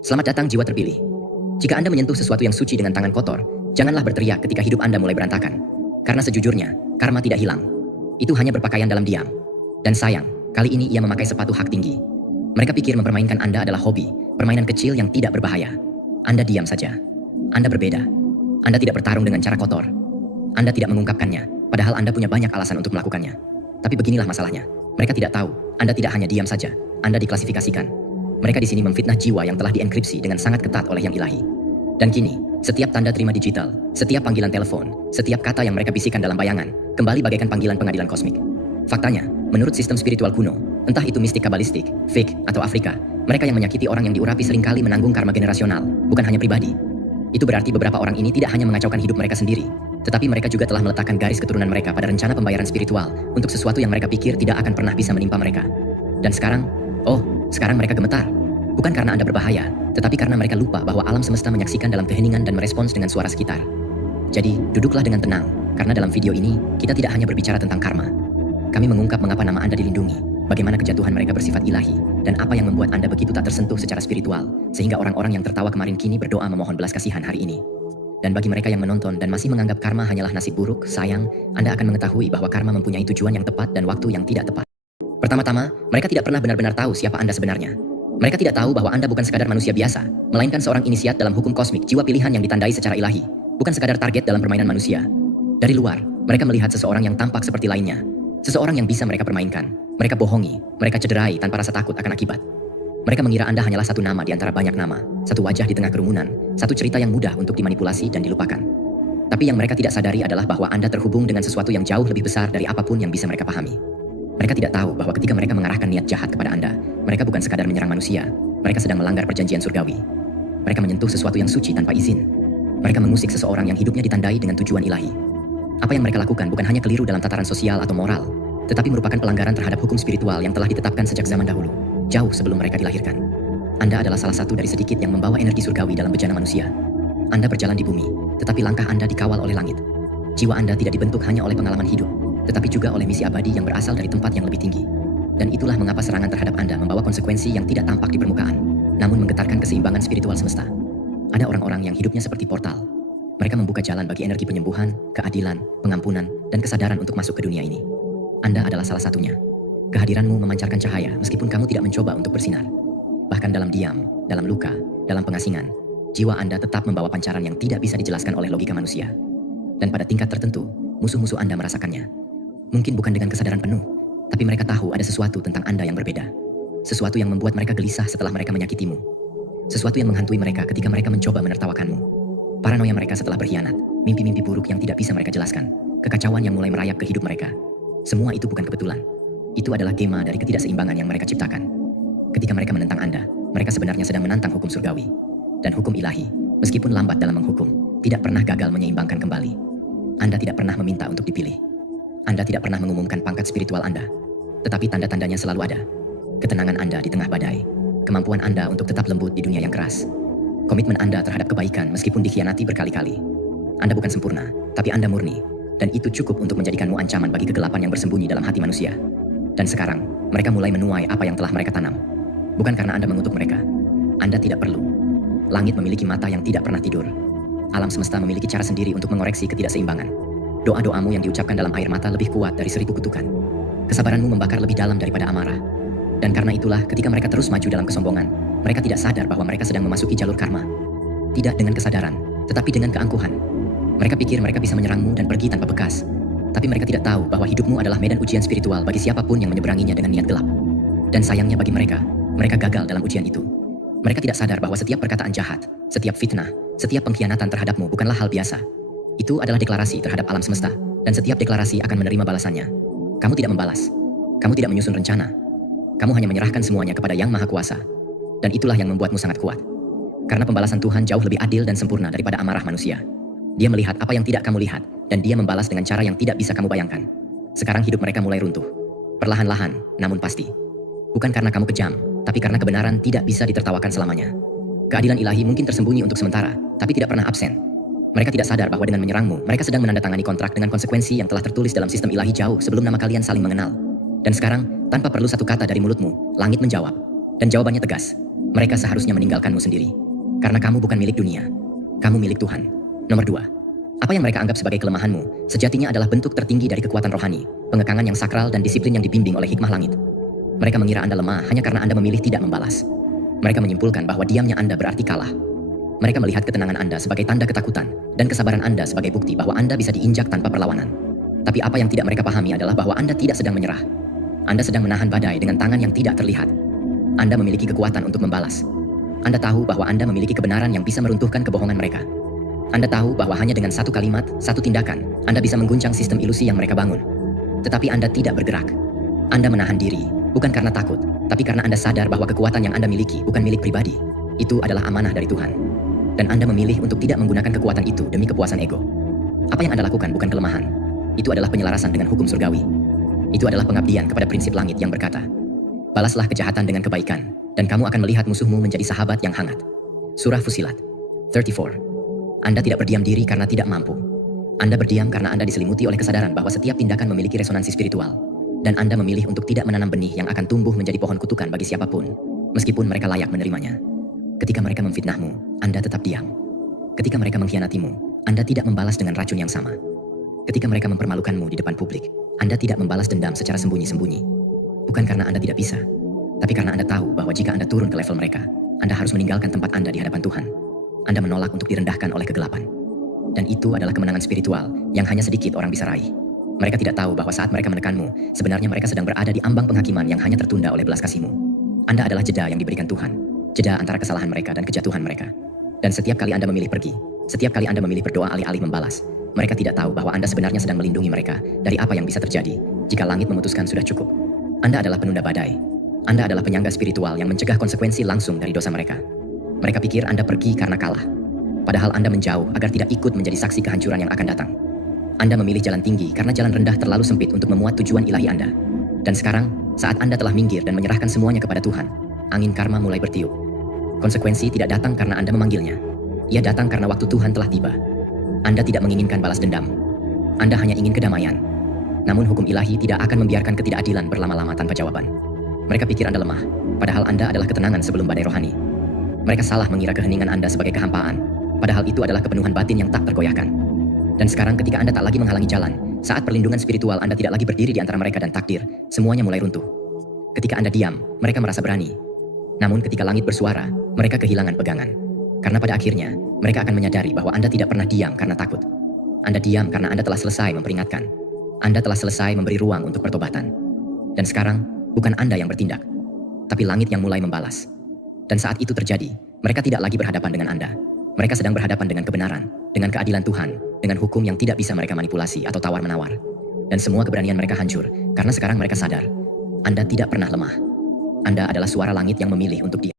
Selamat datang jiwa terpilih. Jika Anda menyentuh sesuatu yang suci dengan tangan kotor, janganlah berteriak ketika hidup Anda mulai berantakan. Karena sejujurnya, karma tidak hilang. Itu hanya berpakaian dalam diam. Dan sayang, kali ini ia memakai sepatu hak tinggi. Mereka pikir mempermainkan Anda adalah hobi, permainan kecil yang tidak berbahaya. Anda diam saja. Anda berbeda. Anda tidak bertarung dengan cara kotor. Anda tidak mengungkapkannya, padahal Anda punya banyak alasan untuk melakukannya. Tapi beginilah masalahnya. Mereka tidak tahu, Anda tidak hanya diam saja, Anda diklasifikasikan. Mereka di sini memfitnah jiwa yang telah dienkripsi dengan sangat ketat oleh Yang Ilahi. Dan kini, setiap tanda terima digital, setiap panggilan telepon, setiap kata yang mereka bisikan dalam bayangan, kembali bagaikan panggilan pengadilan kosmik. Faktanya, menurut sistem spiritual kuno, entah itu mistik kabalistik, fake, atau Afrika, mereka yang menyakiti orang yang diurapi seringkali menanggung karma generasional, bukan hanya pribadi. Itu berarti beberapa orang ini tidak hanya mengacaukan hidup mereka sendiri, tetapi mereka juga telah meletakkan garis keturunan mereka pada rencana pembayaran spiritual untuk sesuatu yang mereka pikir tidak akan pernah bisa menimpa mereka. Dan sekarang mereka gemetar. Bukan karena Anda berbahaya, tetapi karena mereka lupa bahwa alam semesta menyaksikan dalam keheningan dan merespons dengan suara sekitar. Jadi, duduklah dengan tenang, karena dalam video ini, kita tidak hanya berbicara tentang karma. Kami mengungkap mengapa nama Anda dilindungi, bagaimana kejatuhan mereka bersifat ilahi, dan apa yang membuat Anda begitu tak tersentuh secara spiritual, sehingga orang-orang yang tertawa kemarin kini berdoa memohon belas kasihan hari ini. Dan bagi mereka yang menonton dan masih menganggap karma hanyalah nasib buruk, sayang, Anda akan mengetahui bahwa karma mempunyai tujuan yang tepat dan waktu yang tidak tepat. Pertama-tama, mereka tidak pernah benar-benar tahu siapa Anda sebenarnya. Mereka tidak tahu bahwa Anda bukan sekadar manusia biasa, melainkan seorang inisiat dalam hukum kosmik, jiwa pilihan yang ditandai secara ilahi, bukan sekadar target dalam permainan manusia. Dari luar, mereka melihat seseorang yang tampak seperti lainnya, seseorang yang bisa mereka permainkan, mereka bohongi, mereka cederai tanpa rasa takut akan akibat. Mereka mengira Anda hanyalah satu nama di antara banyak nama, satu wajah di tengah kerumunan, satu cerita yang mudah untuk dimanipulasi dan dilupakan. Tapi yang mereka tidak sadari adalah bahwa Anda terhubung dengan sesuatu yang jauh lebih besar dari apapun yang bisa mereka pahami. Mereka tidak tahu bahwa ketika mereka mengarahkan niat jahat kepada Anda, mereka bukan sekadar menyerang manusia, mereka sedang melanggar perjanjian surgawi. Mereka menyentuh sesuatu yang suci tanpa izin. Mereka mengusik seseorang yang hidupnya ditandai dengan tujuan ilahi. Apa yang mereka lakukan bukan hanya keliru dalam tataran sosial atau moral, tetapi merupakan pelanggaran terhadap hukum spiritual yang telah ditetapkan sejak zaman dahulu, jauh sebelum mereka dilahirkan. Anda adalah salah satu dari sedikit yang membawa energi surgawi dalam bejana manusia. Anda berjalan di bumi, tetapi langkah Anda dikawal oleh langit. Jiwa Anda tidak dibentuk hanya oleh pengalaman hidup, tetapi juga oleh misi abadi yang berasal dari tempat yang lebih tinggi. Dan itulah mengapa serangan terhadap Anda membawa konsekuensi yang tidak tampak di permukaan, namun menggetarkan keseimbangan spiritual semesta. Ada orang-orang yang hidupnya seperti portal. Mereka membuka jalan bagi energi penyembuhan, keadilan, pengampunan, dan kesadaran untuk masuk ke dunia ini. Anda adalah salah satunya. Kehadiranmu memancarkan cahaya meskipun kamu tidak mencoba untuk bersinar. Bahkan dalam diam, dalam luka, dalam pengasingan, jiwa Anda tetap membawa pancaran yang tidak bisa dijelaskan oleh logika manusia. Dan pada tingkat tertentu, musuh-musuh Anda merasakannya. Mungkin bukan dengan kesadaran penuh, tapi mereka tahu ada sesuatu tentang Anda yang berbeda. Sesuatu yang membuat mereka gelisah setelah mereka menyakitimu. Sesuatu yang menghantui mereka ketika mereka mencoba menertawakanmu. Paranoia mereka setelah berkhianat, mimpi-mimpi buruk yang tidak bisa mereka jelaskan, kekacauan yang mulai merayap ke hidup mereka. Semua itu bukan kebetulan. Itu adalah gema dari ketidakseimbangan yang mereka ciptakan. Ketika mereka menentang Anda, mereka sebenarnya sedang menantang hukum surgawi. Dan hukum ilahi, meskipun lambat dalam menghukum, tidak pernah gagal menyeimbangkan kembali. Anda tidak pernah meminta untuk dipilih. Anda tidak pernah mengumumkan pangkat spiritual Anda, tetapi tanda-tandanya selalu ada. Ketenangan Anda di tengah badai, kemampuan Anda untuk tetap lembut di dunia yang keras, komitmen Anda terhadap kebaikan meskipun dikhianati berkali-kali. Anda bukan sempurna, tapi Anda murni, dan itu cukup untuk menjadikanmu ancaman bagi kegelapan yang bersembunyi dalam hati manusia. Dan sekarang, mereka mulai menuai apa yang telah mereka tanam. Bukan karena Anda mengutuk mereka. Anda tidak perlu. Langit memiliki mata yang tidak pernah tidur. Alam semesta memiliki cara sendiri untuk mengoreksi ketidakseimbangan. Doa-doamu yang diucapkan dalam air mata lebih kuat dari 1000 kutukan. Kesabaranmu membakar lebih dalam daripada amarah. Dan karena itulah ketika mereka terus maju dalam kesombongan, mereka tidak sadar bahwa mereka sedang memasuki jalur karma. Tidak dengan kesadaran, tetapi dengan keangkuhan. Mereka pikir mereka bisa menyerangmu dan pergi tanpa bekas. Tapi mereka tidak tahu bahwa hidupmu adalah medan ujian spiritual bagi siapapun yang menyeberanginya dengan niat gelap. Dan sayangnya bagi mereka, mereka gagal dalam ujian itu. Mereka tidak sadar bahwa setiap perkataan jahat, setiap fitnah, setiap pengkhianatan terhadapmu bukanlah hal biasa. Itu adalah deklarasi terhadap alam semesta, dan setiap deklarasi akan menerima balasannya. Kamu tidak membalas. Kamu tidak menyusun rencana. Kamu hanya menyerahkan semuanya kepada Yang Maha Kuasa. Dan itulah yang membuatmu sangat kuat. Karena pembalasan Tuhan jauh lebih adil dan sempurna daripada amarah manusia. Dia melihat apa yang tidak kamu lihat, dan dia membalas dengan cara yang tidak bisa kamu bayangkan. Sekarang hidup mereka mulai runtuh. Perlahan-lahan, namun pasti. Bukan karena kamu kejam, tapi karena kebenaran tidak bisa ditertawakan selamanya. Keadilan ilahi mungkin tersembunyi untuk sementara, tapi tidak pernah absen. Mereka tidak sadar bahwa dengan menyerangmu, mereka sedang menandatangani kontrak dengan konsekuensi yang telah tertulis dalam sistem ilahi jauh sebelum nama kalian saling mengenal. Dan sekarang, tanpa perlu satu kata dari mulutmu, langit menjawab. Dan jawabannya tegas. Mereka seharusnya meninggalkanmu sendiri. Karena kamu bukan milik dunia. Kamu milik Tuhan. Nomor 2. Apa yang mereka anggap sebagai kelemahanmu, sejatinya adalah bentuk tertinggi dari kekuatan rohani, pengekangan yang sakral dan disiplin yang dibimbing oleh hikmah langit. Mereka mengira Anda lemah hanya karena Anda memilih tidak membalas. Mereka menyimpulkan bahwa diamnya Anda berarti kalah. Mereka melihat ketenangan Anda sebagai tanda ketakutan, dan kesabaran Anda sebagai bukti bahwa Anda bisa diinjak tanpa perlawanan. Tapi apa yang tidak mereka pahami adalah bahwa Anda tidak sedang menyerah. Anda sedang menahan badai dengan tangan yang tidak terlihat. Anda memiliki kekuatan untuk membalas. Anda tahu bahwa Anda memiliki kebenaran yang bisa meruntuhkan kebohongan mereka. Anda tahu bahwa hanya dengan satu kalimat, satu tindakan, Anda bisa mengguncang sistem ilusi yang mereka bangun. Tetapi Anda tidak bergerak. Anda menahan diri, bukan karena takut, tapi karena Anda sadar bahwa kekuatan yang Anda miliki bukan milik pribadi. Itu adalah amanah dari Tuhan. Dan Anda memilih untuk tidak menggunakan kekuatan itu demi kepuasan ego. Apa yang Anda lakukan bukan kelemahan. Itu adalah penyelarasan dengan hukum surgawi. Itu adalah pengabdian kepada prinsip langit yang berkata, balaslah kejahatan dengan kebaikan, dan kamu akan melihat musuhmu menjadi sahabat yang hangat. Surah Fusilat 34. Anda tidak berdiam diri karena tidak mampu. Anda berdiam karena Anda diselimuti oleh kesadaran bahwa setiap tindakan memiliki resonansi spiritual. Dan Anda memilih untuk tidak menanam benih yang akan tumbuh menjadi pohon kutukan bagi siapapun, meskipun mereka layak menerimanya. Ketika mereka memfitnahmu, Anda tetap diam. Ketika mereka mengkhianatimu, Anda tidak membalas dengan racun yang sama. Ketika mereka mempermalukanmu di depan publik, Anda tidak membalas dendam secara sembunyi-sembunyi. Bukan karena Anda tidak bisa, tapi karena Anda tahu bahwa jika Anda turun ke level mereka, Anda harus meninggalkan tempat Anda di hadapan Tuhan. Anda menolak untuk direndahkan oleh kegelapan. Dan itu adalah kemenangan spiritual yang hanya sedikit orang bisa raih. Mereka tidak tahu bahwa saat mereka menekanmu, sebenarnya mereka sedang berada di ambang penghakiman yang hanya tertunda oleh belas kasih-Mu. Anda adalah jeda yang diberikan Tuhan. Jeda antara kesalahan mereka dan kejatuhan mereka. Dan setiap kali Anda memilih pergi, setiap kali Anda memilih berdoa alih-alih membalas, mereka tidak tahu bahwa Anda sebenarnya sedang melindungi mereka dari apa yang bisa terjadi jika langit memutuskan sudah cukup. Anda adalah penunda badai. Anda adalah penyangga spiritual yang mencegah konsekuensi langsung dari dosa mereka. Mereka pikir Anda pergi karena kalah. Padahal Anda menjauh agar tidak ikut menjadi saksi kehancuran yang akan datang. Anda memilih jalan tinggi karena jalan rendah terlalu sempit untuk memuat tujuan ilahi Anda. Dan sekarang, saat Anda telah minggir dan menyerahkan semuanya kepada Tuhan, angin karma mulai bertiup. Konsekuensi tidak datang karena Anda memanggilnya. Ia datang karena waktu Tuhan telah tiba. Anda tidak menginginkan balas dendam. Anda hanya ingin kedamaian. Namun hukum ilahi tidak akan membiarkan ketidakadilan berlama-lama tanpa jawaban. Mereka pikir Anda lemah, padahal Anda adalah ketenangan sebelum badai rohani. Mereka salah mengira keheningan Anda sebagai kehampaan, padahal itu adalah kepenuhan batin yang tak tergoyahkan. Dan sekarang ketika Anda tak lagi menghalangi jalan, saat perlindungan spiritual Anda tidak lagi berdiri di antara mereka dan takdir, semuanya mulai runtuh. Ketika Anda diam, mereka merasa berani. Namun ketika langit bersuara, mereka kehilangan pegangan. Karena pada akhirnya, mereka akan menyadari bahwa Anda tidak pernah diam karena takut. Anda diam karena Anda telah selesai memperingatkan. Anda telah selesai memberi ruang untuk pertobatan. Dan sekarang, bukan Anda yang bertindak, tapi langit yang mulai membalas. Dan saat itu terjadi, mereka tidak lagi berhadapan dengan Anda. Mereka sedang berhadapan dengan kebenaran, dengan keadilan Tuhan, dengan hukum yang tidak bisa mereka manipulasi atau tawar-menawar. Dan semua keberanian mereka hancur, karena sekarang mereka sadar, Anda tidak pernah lemah. Anda adalah suara langit yang memilih untuk diam.